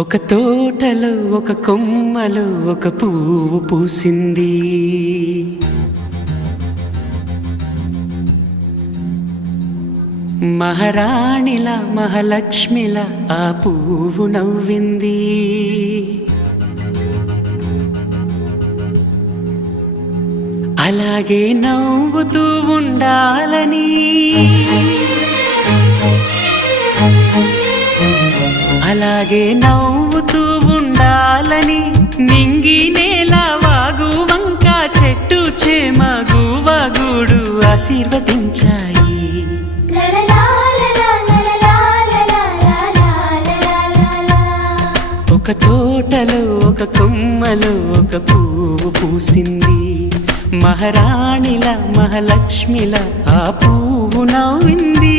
ఒక తోటలో ఒక కొమ్మలో ఒక పువ్వు పూసింది. మహారాణిలా మహాలక్ష్మిలా ఆ పువ్వు నవ్వింది. అలాగే నవ్వుతూ ఉండాలని, అలాగే నవ్వుతూ ఉండాలని నింగి నేల వాగు వంక చెట్టు చేమ గువగూడు ఆశీర్వదించాయి. ఒక తోటలో ఒక కొమ్మలో ఒక పువ్వు పూసింది. మహారాణిల మహాలక్ష్మిల ఆ పువ్వు నవ్వింది.